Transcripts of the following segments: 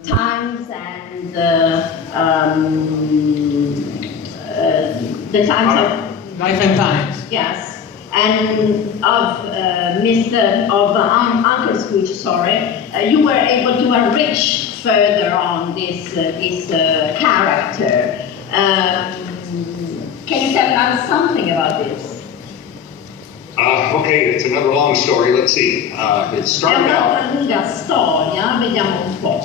Times and the Times of Life and Times. yes, and of Uncle Scrooge. Sorry, you were able to enrich further on this character. Can you tell us something about this? Okay, it's another long story. Let's see. It È started un'altra out. lunga storia, vediamo un po'.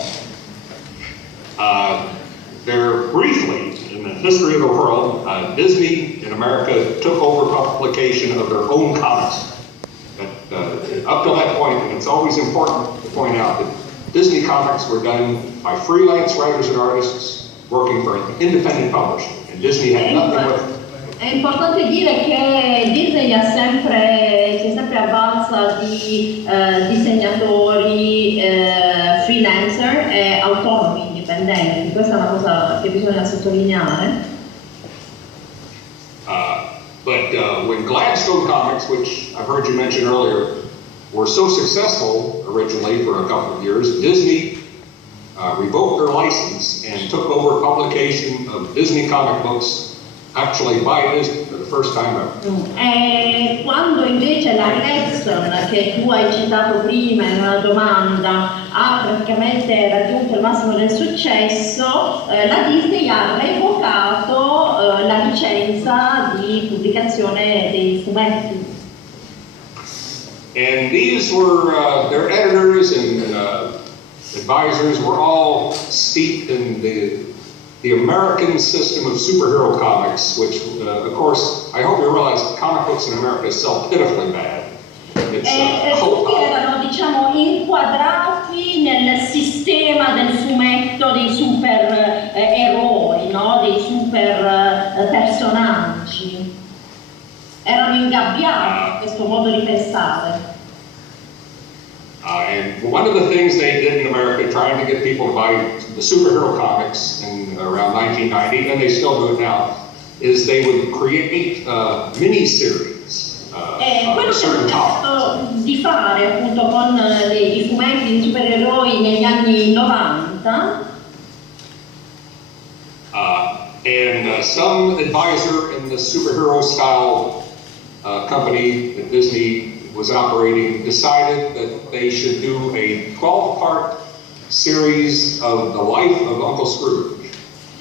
There briefly, in the history of the world, Disney in America took over publication of their own comics. Up to that point, and it's always important to point out that Disney comics were done by freelance writers and artists working for an independent publisher, and Disney had nothing with it. È importante dire che Disney si è sempre avvalsa di disegnatori, freelancer e autonomi indipendenti. Questa è una cosa che bisogna sottolineare. But when Gladstone Comics, which I've heard you mention earlier, were so successful originally for a couple of years, Disney revoked their license and took over publication of Disney comic books actually by Disney for the first time ever. E quando invece la Gladstone, che tu hai citato prima in una domanda, ha praticamente raggiunto il massimo del successo, la Disney ha revocato la licenza di pubblicazione dei fumetti. And these were, their editors and advisors were all steeped in the American system of superhero comics, which, of course, I hope you realize comic books in America sell pitifully bad. It's Tutti erano, diciamo, inquadrati nel sistema del fumetto dei super eroi, no? Dei super personaggi. Erano ingabbiati in questo modo di pensare. And one of the things they did in America, trying to get people to buy the superhero comics in around 1990, and they still do it now, is they would create mini-series Quello che hanno cercato di fare appunto con i fumetti di supereroi negli anni 90. And some advisor in the superhero style company that Disney was operating decided that they should do a 12-part series of the life of Uncle Scrooge.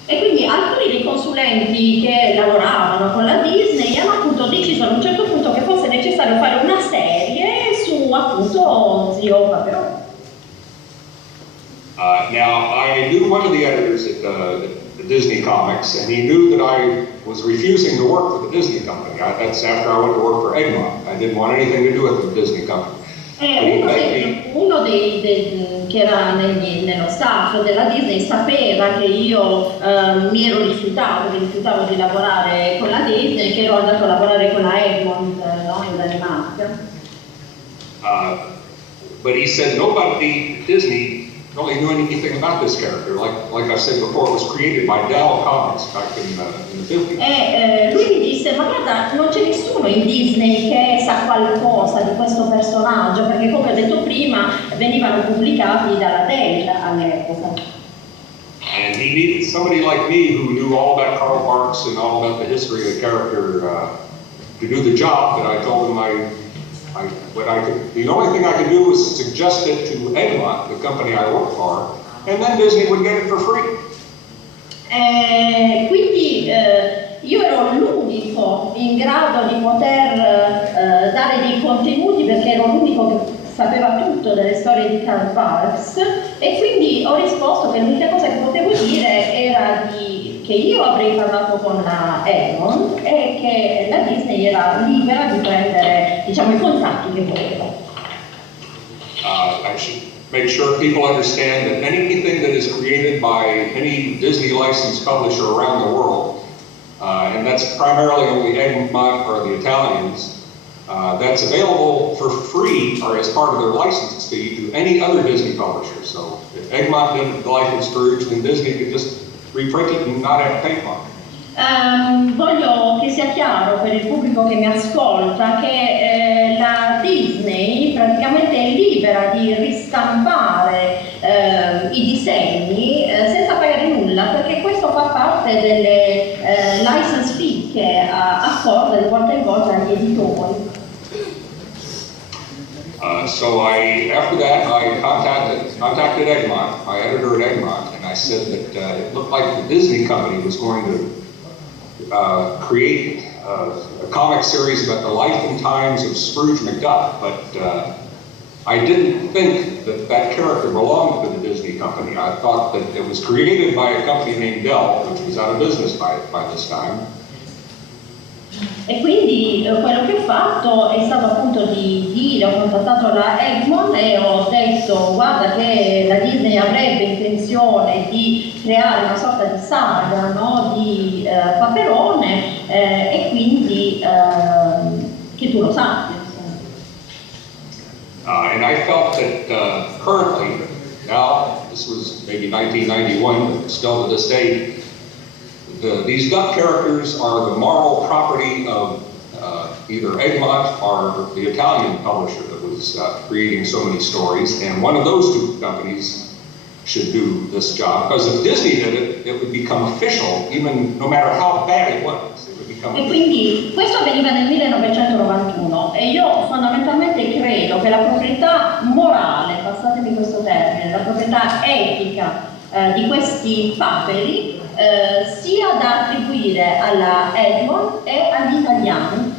E quindi alcuni dei consulenti che lavoravano con la Disney hanno appunto deciso ad un certo punto che fosse necessario fare una serie su appunto Zio Paperone. Now, I knew one of the editors at the Disney Comics, and he knew that I was refusing to work for the Disney company. That's after I went to work for Egmont. I didn't want anything to do with the Disney company. Uno che era nello staff della Disney sapeva che io mi ero rifiutavo di lavorare con la Disney, che ero andato a lavorare con la Egmont, no, in Danimarca. But he said nobody at Disney really knew anything about this character. Like I said before, it was created by Della Comics back in the 50s. E lui mi disse, ma guarda, non c'è nessuno in Disney che sa qualcosa di questo personaggio, perché come ho detto prima, venivano pubblicati dalla Della all'epoca. And he needed somebody like me who knew all about Karl Marx and all about the history of the character to do the job. That I told him the only thing I could do was suggest it to Egmont, the company I work for, and then Disney would get it for free. Quindi io ero l'unico in grado di poter dare dei contenuti, perché ero l'unico che sapeva tutto delle storie di Karl Marx, e quindi ho risposto che l'unica cosa che potevo dire era che io avrei parlato con la Egmont e che la Disney era libera di prendere, diciamo, i contatti che voleva. I should make sure people understand that anything that is created by any Disney licensed publisher around the world, and that's primarily only Egmont or the Italians, that's available for free or as part of their license fee to any other Disney publisher. So if Egmont did the Life of Scrooge, then Disney could just reprint it and not have to pay for it. Voglio che sia chiaro per il pubblico che mi ascolta che la Disney praticamente è libera di ristampare i disegni senza pagare nulla, perché questo fa parte delle license fee che accorda di volta in volta agli editori. So after that, I contacted Egmont, my editor at Egmont, and I said that it looked like the Disney company was going to create a comic series about the life and times of Scrooge McDuck, but I didn't think that that character belonged to the Disney company. I thought that it was created by a company named Della, which was out of business by this time. E quindi quello che ho fatto è stato appunto di dire, ho contattato la Egmont e ho detto guarda che la Disney avrebbe intenzione di creare una sorta di saga, no, di Paperone e quindi che tu lo sappia. And I felt that currently, now this was maybe 1991, but still to this day, these duck characters are the moral property of either Egmont or the Italian publisher that was creating so many stories, and one of those two companies should do this job, because if Disney did it, it would become official, even no matter how bad it was. It would become e quindi questo avveniva nel 1991 e io fondamentalmente credo che la proprietà morale, passatemi questo termine, la proprietà etica di questi paperi sia da attribuire alla Egmont e agli italiani,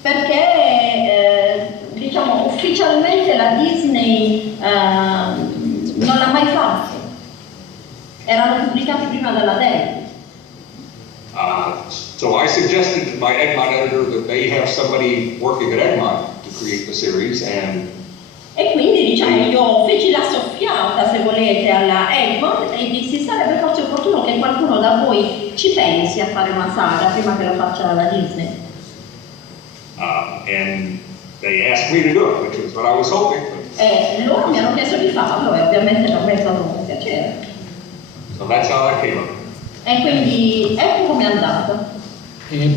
perché diciamo ufficialmente la Disney non l'ha mai fatto, erano pubblicati prima dalla Dell. So I suggested to my Egmont editor that they have somebody working at Egmont to create the series, and e quindi diciamo io feci la soffiata, se volete, alla Egmont e dissi sarebbe forse opportuno che qualcuno da voi ci pensi a fare una saga prima che la faccia la Disney. And they asked me to do it, which is what I was hoping. E loro mi hanno chiesto di farlo e ovviamente per me è stato un piacere. So that's how that came up. E quindi ecco come è andata. Possiamo